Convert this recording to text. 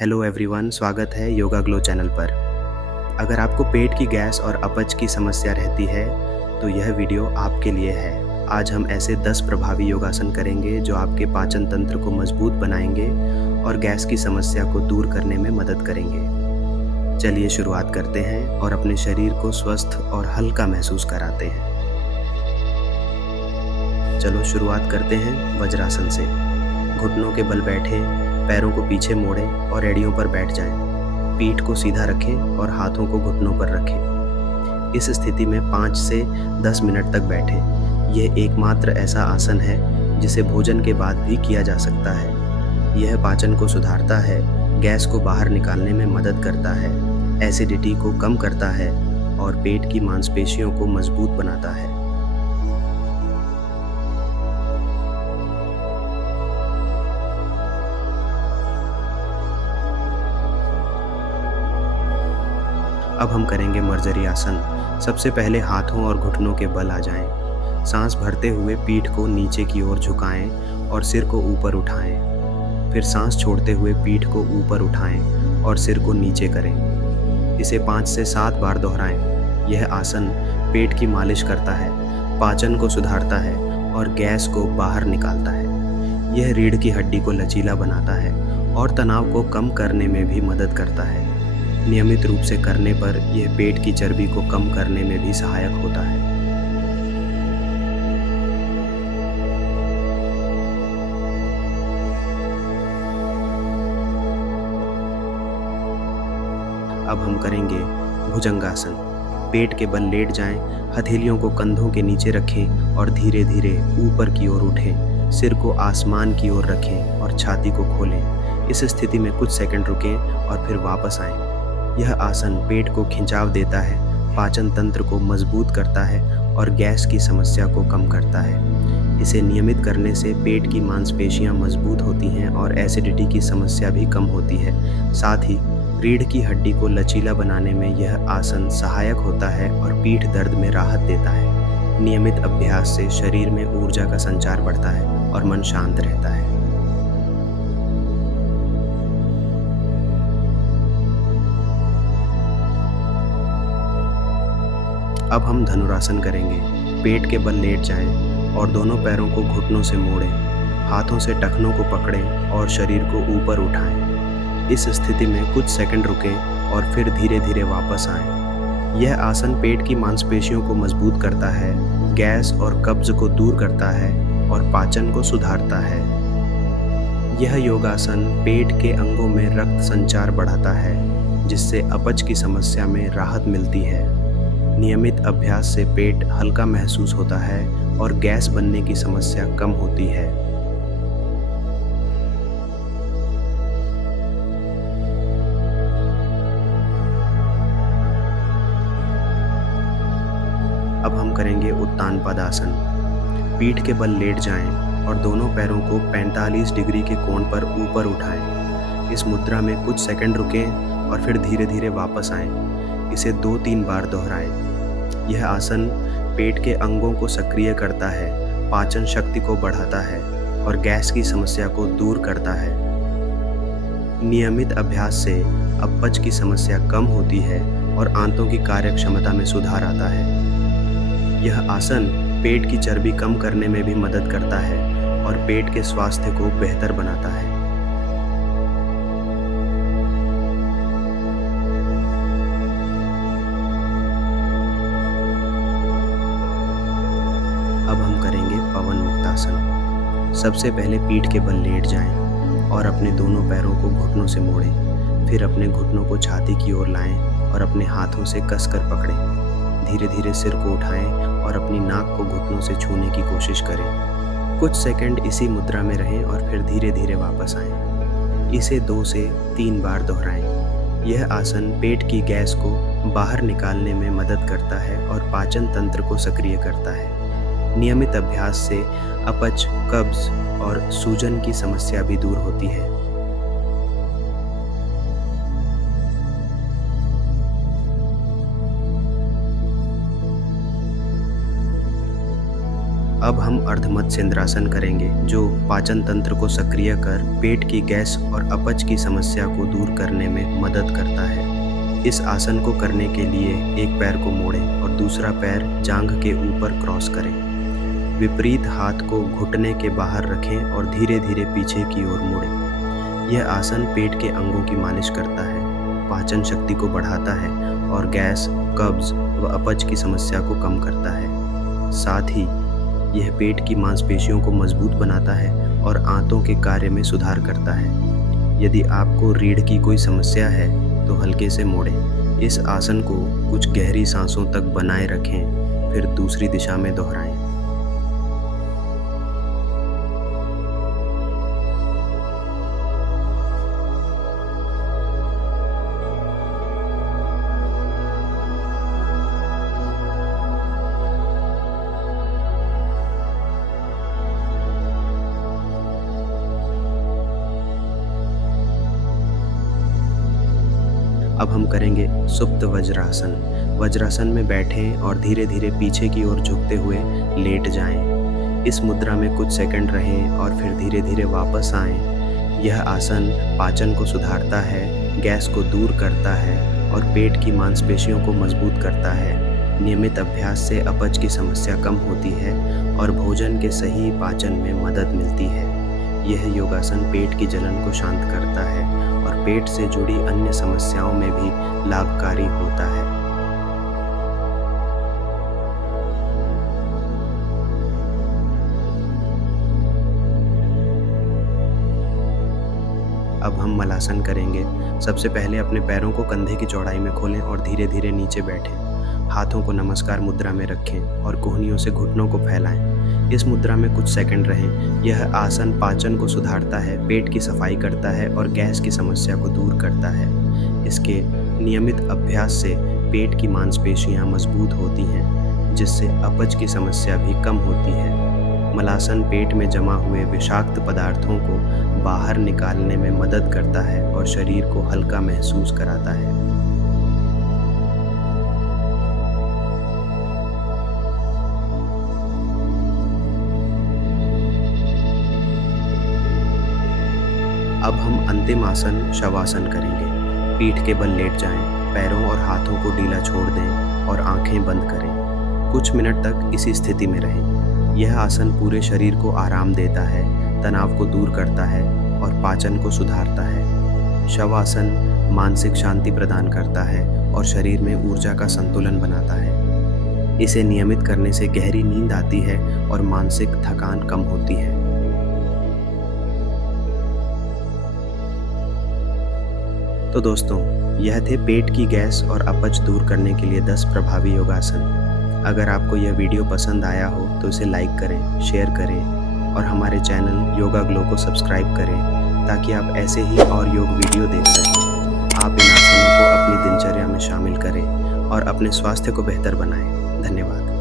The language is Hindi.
हेलो एवरीवन, स्वागत है योगा ग्लो चैनल पर। अगर आपको पेट की गैस और अपच की समस्या रहती है तो यह वीडियो आपके लिए है। आज हम ऐसे 10 प्रभावी योगासन करेंगे जो आपके पाचन तंत्र को मजबूत बनाएंगे और गैस की समस्या को दूर करने में मदद करेंगे। चलिए शुरुआत करते हैं और अपने शरीर को स्वस्थ और हल्का महसूस कराते हैं। चलो शुरुआत करते हैं वज्रासन से। घुटनों के बल बैठे, पैरों को पीछे मोड़ें और एड़ियों पर बैठ जाएं। पीठ को सीधा रखें और हाथों को घुटनों पर रखें। इस स्थिति में 5 से 10 मिनट तक बैठें। यह एकमात्र ऐसा आसन है जिसे भोजन के बाद भी किया जा सकता है। यह पाचन को सुधारता है, गैस को बाहर निकालने में मदद करता है, एसिडिटी को कम करता है और पेट की मांसपेशियों को मजबूत बनाता है। अब हम करेंगे मर्जरी आसन। सबसे पहले हाथों और घुटनों के बल आ जाएं। सांस भरते हुए पीठ को नीचे की ओर झुकाएं और सिर को ऊपर उठाएं। फिर सांस छोड़ते हुए पीठ को ऊपर उठाएं और सिर को नीचे करें। इसे 5 से 7 बार दोहराएं। यह आसन पेट की मालिश करता है, पाचन को सुधारता है और गैस को बाहर निकालता है। यह रीढ़ की हड्डी को लचीला बनाता है और तनाव को कम करने में भी मदद करता है। नियमित रूप से करने पर यह पेट की चर्बी को कम करने में भी सहायक होता है। अब हम करेंगे भुजंगासन। पेट के बल लेट जाएं, हथेलियों को कंधों के नीचे रखें और धीरे धीरे ऊपर की ओर उठें। सिर को आसमान की ओर रखें और छाती को खोलें। इस स्थिति में कुछ सेकंड रुकें और फिर वापस आएं। यह आसन पेट को खिंचाव देता है, पाचन तंत्र को मजबूत करता है और गैस की समस्या को कम करता है। इसे नियमित करने से पेट की मांसपेशियां मजबूत होती हैं और एसिडिटी की समस्या भी कम होती है। साथ ही रीढ़ की हड्डी को लचीला बनाने में यह आसन सहायक होता है और पीठ दर्द में राहत देता है। नियमित अभ्यास से शरीर में ऊर्जा का संचार बढ़ता है और मन शांत रहता है। अब हम धनुरासन करेंगे। पेट के बल लेट जाएं और दोनों पैरों को घुटनों से मोड़ें। हाथों से टखनों को पकड़ें और शरीर को ऊपर उठाएं। इस स्थिति में कुछ सेकंड रुकें और फिर धीरे धीरे वापस आएं। यह आसन पेट की मांसपेशियों को मजबूत करता है, गैस और कब्ज को दूर करता है और पाचन को सुधारता है। यह योगासन पेट के अंगों में रक्त संचार बढ़ाता है, जिससे अपच की समस्या में राहत मिलती है। नियमित अभ्यास से पेट हल्का महसूस होता है और गैस बनने की समस्या कम होती है। अब हम करेंगे उत्तान पदासन। पीठ के बल लेट जाएं और दोनों पैरों को 45 डिग्री के कोण पर ऊपर उठाएं। इस मुद्रा में कुछ सेकंड रुकें और फिर धीरे धीरे वापस आएं। इसे 2-3 बार दोहराएं। यह आसन पेट के अंगों को सक्रिय करता है, पाचन शक्ति को बढ़ाता है और गैस की समस्या को दूर करता है। नियमित अभ्यास से अपच की समस्या कम होती है और आंतों की कार्यक्षमता में सुधार आता है। यह आसन पेट की चर्बी कम करने में भी मदद करता है और पेट के स्वास्थ्य को बेहतर बनाता है। अब हम करेंगे पवन मुक्तासन। सबसे पहले पीठ के बल लेट जाएं और अपने दोनों पैरों को घुटनों से मोड़ें। फिर अपने घुटनों को छाती की ओर लाएं और अपने हाथों से कसकर पकड़ें। धीरे धीरे सिर को उठाएं और अपनी नाक को घुटनों से छूने की कोशिश करें। कुछ सेकंड इसी मुद्रा में रहें और फिर धीरे धीरे वापस आएं। इसे 2 से 3 बार दोहराएं। यह आसन पेट की गैस को बाहर निकालने में मदद करता है और पाचन तंत्र को सक्रिय करता है। नियमित अभ्यास से अपच, कब्ज और सूजन की समस्या भी दूर होती है। अब हम अर्धमत्स्येंद्रासन करेंगे, जो पाचन तंत्र को सक्रिय कर पेट की गैस और अपच की समस्या को दूर करने में मदद करता है। इस आसन को करने के लिए एक पैर को मोड़ें और दूसरा पैर जांघ के ऊपर क्रॉस करें। विपरीत हाथ को घुटने के बाहर रखें और धीरे धीरे पीछे की ओर मोड़ें। यह आसन पेट के अंगों की मालिश करता है, पाचन शक्ति को बढ़ाता है और गैस, कब्ज व अपच की समस्या को कम करता है। साथ ही यह पेट की मांसपेशियों को मजबूत बनाता है और आंतों के कार्य में सुधार करता है। यदि आपको रीढ़ की कोई समस्या है तो हल्के से मोड़ें। इस आसन को कुछ गहरी सांसों तक बनाए रखें, फिर दूसरी दिशा में दोहराएं। अब हम करेंगे सुप्त वज्रासन। वज्रासन में बैठें और धीरे धीरे पीछे की ओर झुकते हुए लेट जाएं। इस मुद्रा में कुछ सेकंड रहें और फिर धीरे धीरे वापस आएं। यह आसन पाचन को सुधारता है, गैस को दूर करता है और पेट की मांसपेशियों को मजबूत करता है। नियमित अभ्यास से अपच की समस्या कम होती है और भोजन के सही पाचन में मदद मिलती है। यह योगासन पेट की जलन को शांत करता है और पेट से जुड़ी अन्य समस्याओं में भी लाभकारी होता है। अब हम मलासन करेंगे। सबसे पहले अपने पैरों को कंधे की चौड़ाई में खोलें और धीरे धीरे नीचे बैठें। हाथों को नमस्कार मुद्रा में रखें और कोहनियों से घुटनों को फैलाएं। इस मुद्रा में कुछ सेकंड रहें। यह आसन पाचन को सुधारता है, पेट की सफाई करता है और गैस की समस्या को दूर करता है। इसके नियमित अभ्यास से पेट की मांसपेशियां मजबूत होती हैं, जिससे अपच की समस्या भी कम होती है। मलासन पेट में जमा हुए विषाक्त पदार्थों को बाहर निकालने में मदद करता है और शरीर को हल्का महसूस कराता है। अब हम अंतिम आसन शवासन करेंगे। पीठ के बल लेट जाएं, पैरों और हाथों को ढीला छोड़ दें और आंखें बंद करें। कुछ मिनट तक इसी स्थिति में रहें। यह आसन पूरे शरीर को आराम देता है, तनाव को दूर करता है और पाचन को सुधारता है। शवासन मानसिक शांति प्रदान करता है और शरीर में ऊर्जा का संतुलन बनाता है। इसे नियमित करने से गहरी नींद आती है और मानसिक थकान कम होती है। तो दोस्तों, यह थे पेट की गैस और अपच दूर करने के लिए 10 प्रभावी योगासन। अगर आपको यह वीडियो पसंद आया हो तो इसे लाइक करें, शेयर करें और हमारे चैनल योगा ग्लो को सब्सक्राइब करें, ताकि आप ऐसे ही और योग वीडियो देख सकें। आप इन आसनों को अपनी दिनचर्या में शामिल करें और अपने स्वास्थ्य को बेहतर बनाएं। धन्यवाद।